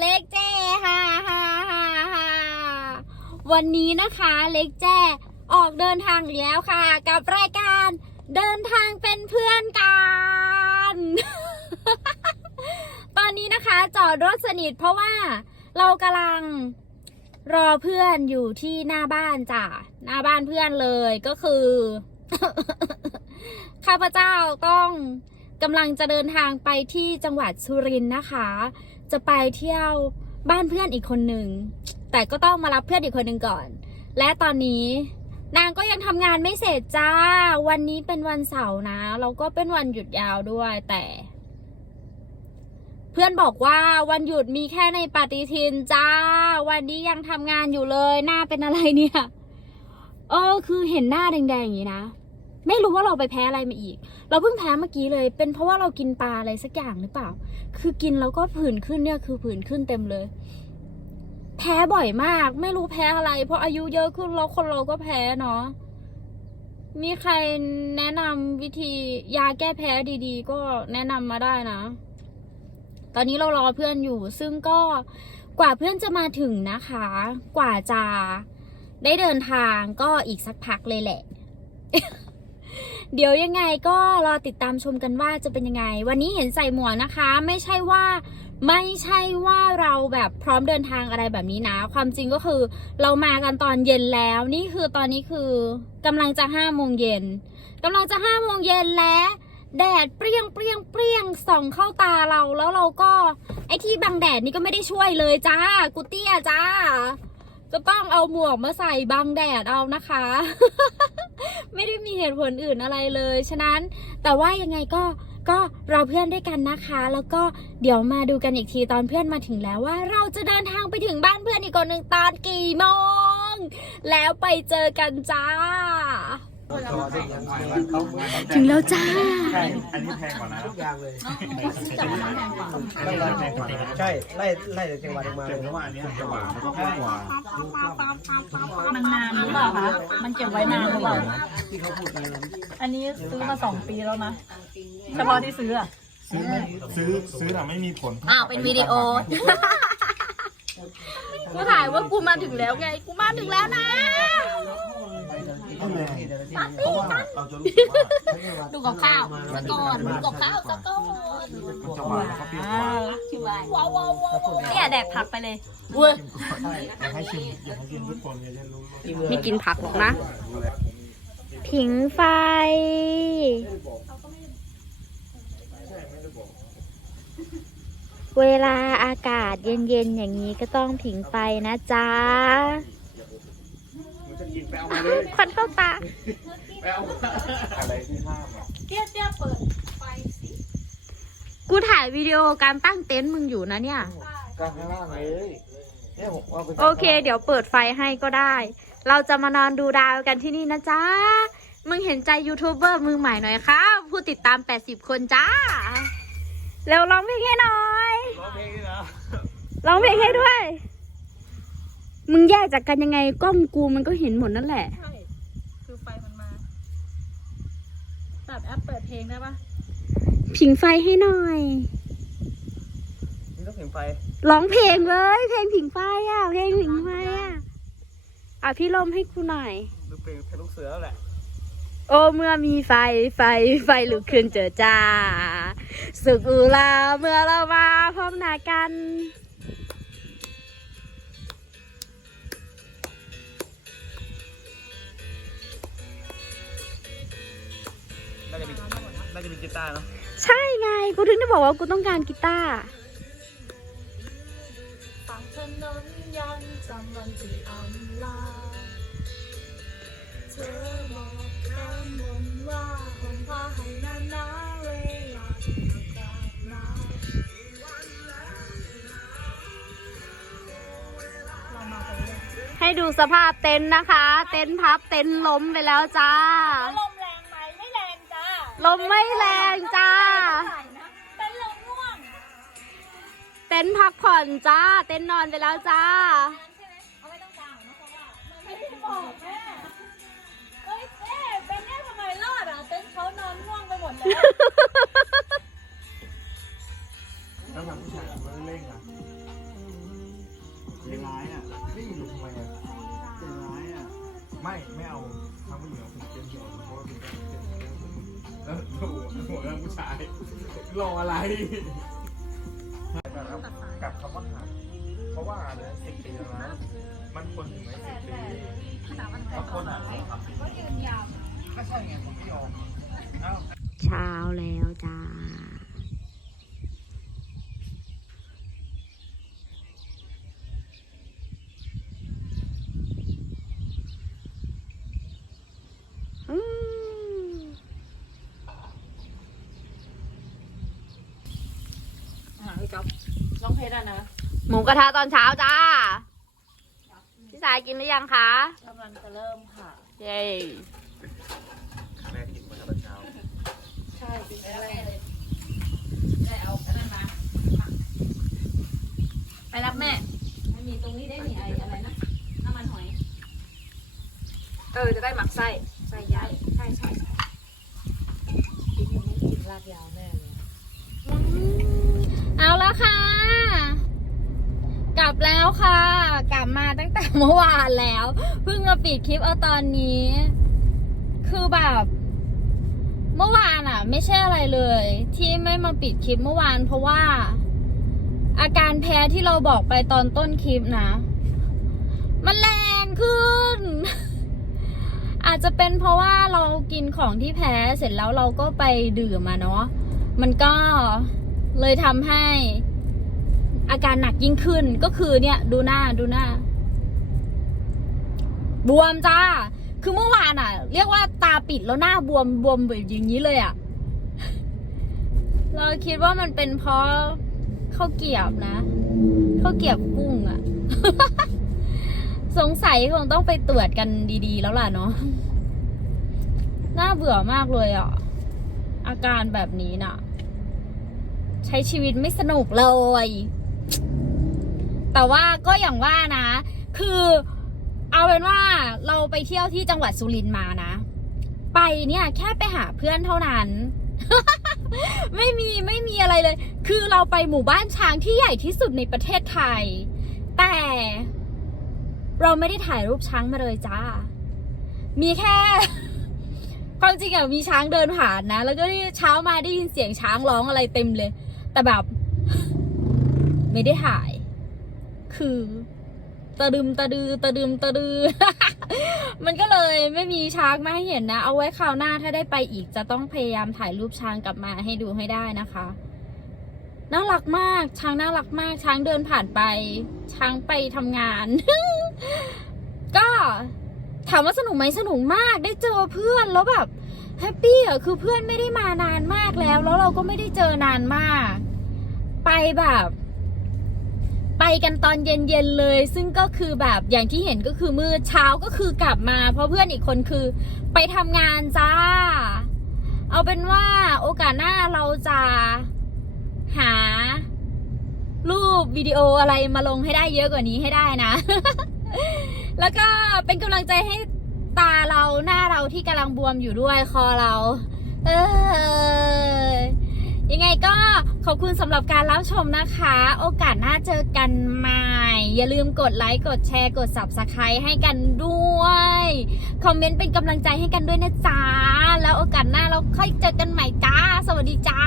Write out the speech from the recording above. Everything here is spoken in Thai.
เล็กแจ้ฮ่าฮ่าฮ่าฮ่าวันนี้นะคะเล็กแจ้ออกเดินทางอีกแล้วค่ะ กับรายการเดินทางเป็นเพื่อนกัน ตอนนี้นะคะจอดรถสนิทเพราะว่าเรากำลังรอเพื่อนอยู่ที่หน้าบ้านจ้ะหน้าบ้านเพื่อนเลยก็คือ ข้าพเจ้าต้องกำลังจะเดินทางไปที่จังหวัดสุรินทร์นะคะ จะไปเที่ยวบ้านเพื่อนอีกคนหนึ่ง แต่ก็ต้องมารับเพื่อนอีกคนหนึ่งก่อน และตอนนี้นางก็ยังทำงานไม่เสร็จจ้า วันนี้เป็นวันเสาร์นะ แล้วก็เป็นวันหยุดยาวด้วย แต่ เพื่อนบอกว่าวันหยุดมีแค่ในปฏิทินจ้า วันนี้ยังทำงานอยู่เลย หน้าเป็นอะไรเนี่ย เออ คือเห็นหน้าแดงๆอย่างนี้นะ ไม่รู้ว่าเราไปแพ้อะไรมาอีก เราเพิ่งแพ้เมื่อกี้เลย เป็นเพราะว่าเรากินปลาอะไรสักอย่างหรือเปล่า คือกินแล้วก็ผื่นขึ้นเนี่ยคือผื่นขึ้นเต็มเลย แพ้บ่อยมาก ไม่รู้แพ้อะไร เพราะอายุเยอะขึ้นแล้วคนเราก็แพ้เนาะ มีใครแนะนำวิธียาแก้แพ้ดีๆ ก็แนะนำมาได้นะ ตอนนี้เรารอเพื่อนอยู่ ซึ่งก็กว่าเพื่อนจะมาถึงนะคะ กว่าจะได้เดินทางก็อีกสักพักเลยแหละ เดี๋ยวยังไงก็รอติดตามชมกันว่าจะเป็นยังไง วันนี้เห็นใส่หมวกนะคะ ไม่ใช่ว่าไม่ใช่ว่าเราแบบพร้อมเดินทางอะไรแบบนี้นะ ความจริงก็คือเรามากันตอนเย็นแล้ว นี่คือตอนนี้คือกำลังจะห้าโมงเย็นกำลังจะห้าโมงเย็นแล้วแดดเปรี้ยงเปรี้ยงเปรี้ยงส่องเข้าตาเราแล้วเราก็ไอ้ที่บังแดดนี่ก็ไม่ได้ช่วยเลยจ้า กูเตี้ยจ้า จะต้องเอาหมวกมาใส่บังแดดเอานะคะ ไม่ได้มีเหตุผลอื่นอะไรเลย ฉะนั้นแต่ว่ายังไงก็ก็เราเพื่อนด้วยกันนะคะ แล้วก็เดี๋ยวมาดูกันอีกทีตอนเพื่อนมาถึงแล้วว่า เราจะเดินทางไปถึงบ้านเพื่อนอีกคนหนึ่งตอนกี่โมง แล้วไปเจอกันจ้า ถึงแล้วจ้า อันนี้แพงกว่านะทุกอย่างเลยอันนี้แพงกว่านะใช่ไล่ไล่จากจังหวัดออกมาแต่เลยว่าอันนี้จะหวานแล้วก็แพงกว่ามันนานหรือเปล่าคะมันเก็บไว้นานหรือเปล่าที่เขาพูดกันนะอันนี้ซื้อมาสองปีแล้วนะเฉพาะที่ซื้ออะซื้อไม่ซื้อซื้อแต่ไม่มีผลอ้าวเป็นวิดีโอกูถ่ายว่ากูมาถึงแล้วไง กูมาถึงแล้วนะ ก็เลยเพราะว่าเราจะรู้สึกว่าดูกับข้าวสะก่อนดูกับข้าวสะก่อนมันจะหวานแล้วก็เปรี้ยวกว่าว้าวว้าวว้าวเนี่ยแดกผักไปเลยเว้ยอยากให้ชิมอยากให้ชิมทุกคนจะได้รู้รสไม่กินผักหรอกนะ ผิงไฟเวลาอากาศเย็นๆอย่างนี้ก็ต้องผิงไฟนะจ๊ะ ควันเข้าตาอะไรที่ห้ามอะเตี้ยเตี้ยเปิดกูถ่ายวิดีโอการตั้งเต็นท์มึงอยู่นะเนี่ย กลางข้างล่างเลยเนี่ยผมว่าไปโอเค เดี๋ยวเปิดไฟให้ก็ได้ เราจะมานอนดูดาวกันที่นี่นะจ๊ะ มึงเห็นใจยูทูบเบอร์มือใหม่หน่อยครับผู้ติดตาม 80 คนจ้าเร็วร้องเพลงให้หน่อย ร้องเพลงนี่นะร้องเพลงให้ด้วย มึงแยกจากกันยังไงกล้องกูมันก็เห็นหมดนั่นแหละ ใช่ คือไฟมันมาแบบแอปเปิดเพลงได้ปะผิงไฟให้หน่อย นี่ต้องถึงไฟ ร้องเพลงเลย เพลงผิงไฟอะ เพลงผิงไฟอะ อะพี่ลมให้กูหน่อย ดูเพลงเพลงลูกเสือแล้วแหละ โอ้เมื่อมีไฟไฟไฟลุกขึ้นเจอจ้า สุขอุลาเมื่อเรามาพร้อมหน้ากันน่ น่าจะมีกีตาร์เนาะใช่ไง กูถึงได้บอกว่ากูต้องการกีตาร์ฝั่งถนนยังจำวันที่อำลาเธอบอกกันบนว่าห่มผ้าให้นานนาเวลาที่อากาศหนาวเรามาไปเลยให้ดูสภาพเต็นท์นะคะ เต็นท์พับเต็นท์ล้มไปแล้วจ้า ล ลมไม่แรงจ้าเป็นลมง่วงเต็นท์พักผ่อนจ้า เต็นท์นอนไปแล้วจ้าเอาไม่ต้องกลางนะเพ รออะไรกับคำว่าหักเพราะว่าเลยสิบปีแล้วนะมันควรถึงไหมสิบปีบางคนอะก็ยืนยาวก็ใช่ไงผมไม่ยอมเอ้า เช้าแล้วจ้า อืม อะพี่ก๊อฟน้องเพ ชรอะนะหมูกระทะตอนเช้าจ้า พี่สายกินหรือยังคะกำลังจะเริ่มค่ะ เย้แม่กินมาตอนเช้าใช่จริงๆเลยได้เอาอันนั้นมาไปรับแม่มันมีตรงนี้ได้มีไออะไรนะน้ำมันหอย เออจะได้หมักไส้ใส่ย้ายใช่ใช่กินไม่กินลากยาวแน่เลย เอาแล้วค่ะ กลับแล้วค่ะ กลับ มาตั้งแต่เมื่อวานแล้ว เพิ่งมาปิดคลิปเอาตอนนี้ คือแบบ เมื่อวานอะไม่ใช่อะไรเลย ที่ไม่มาปิดคลิปเมื่อวาน เพราะว่า อาการแพ้ที่เราบอกไปตอนต้นคลิปนะ มันแรงขึ้น อาจจะเป็นเพราะว่าเรากินของที่แพ้เสร็จแล้วเราก็ไปดื่มมาเนาะมันก็เลยทำให้ อาการหนักยิ่งขึ้นก็คือเนี่ยดูหน้าดูหน้า บวมจ้า คือเมื่อวานอะ เรียกว่าตาปิดแล้วหน้าบวมบวมแบบอย่างนี้เลยอะ เราคิดว่ามันเป็นเพราะข้าวเกียบนะข้าวเกียบกุ้งอะ สงสัยคงต้องไปตรวจกันดี ๆ แล้วล่ะเนาะน่าเบื่อมากเลยอะ อาการแบบนี้น่ะ ใช้ชีวิตไม่สนุกเลย แต่ว่าก็อย่างว่านะ คือเอาเป็นว่าเราไปเที่ยวที่จังหวัดสุรินทร์มานะ ไปเนี่ยแค่ไปหาเพื่อนเท่านั้น ไม่มีไม่มีอะไรเลย คือเราไปหมู่บ้านช้างที่ใหญ่ที่สุดในประเทศไทย แต่เราไม่ได้ถ่ายรูปช้างมาเลยจ้า มีแค่ความจริงอะมีช้างเดินผ่านนะ แล้วก็เช้ามาได้ยินเสียงช้างร้องอะไรเต็มเลย แต่แบบ ไม่ได้ถ่าย คือตะดึมตะดือตะดึมตะดือ มันก็เลยไม่มีช้างมาให้เห็นนะ เอาไว้คราวหน้าถ้าได้ไปอีกจะต้องพยายามถ่ายรูปช้างกลับมาให้ดูให้ได้นะคะน่ารักมาก ช้างน่ารักมาก ช้างเดินผ่านไป ช้างไปทำงาน ก็ถามว่าสนุกไหมสนุกมากได้เจอเพื่อนแล้วแบบแฮปปี้อะคือเพื่อนไม่ได้มานานมากแล้ว แล้วเราก็ไม่ได้เจอนานมาก ไปแบบ ไปกันตอนเย็นๆเลย ซึ่งก็คือแบบอย่างที่เห็นก็คือมืดเช้าก็คือกลับมา เพราะเพื่อนอีกคนคือไปทำงานจ้า เอาเป็นว่าโอกาสหน้าเราจะหา รูปวิดีโออะไรมาลงให้ได้เยอะกว่านี้ให้ได้นะ แล้วก็เป็นกำลังใจให้ตาเราหน้าเราที่กำลังบวมอยู่ด้วยคอเรา เออ ยังไงก็ขอบคุณสำหรับการรับชมนะคะ โอกาสหน้าเจอกันใหม่ อย่าลืมกดไลค์ กดแชร์ กด subscribe ให้กันด้วย คอมเมนต์เป็นกำลังใจให้กันด้วยนะจ๊ะ แล้วโอกาสหน้าเราค่อยเจอกันใหม่จ้า สวัสดีจ้า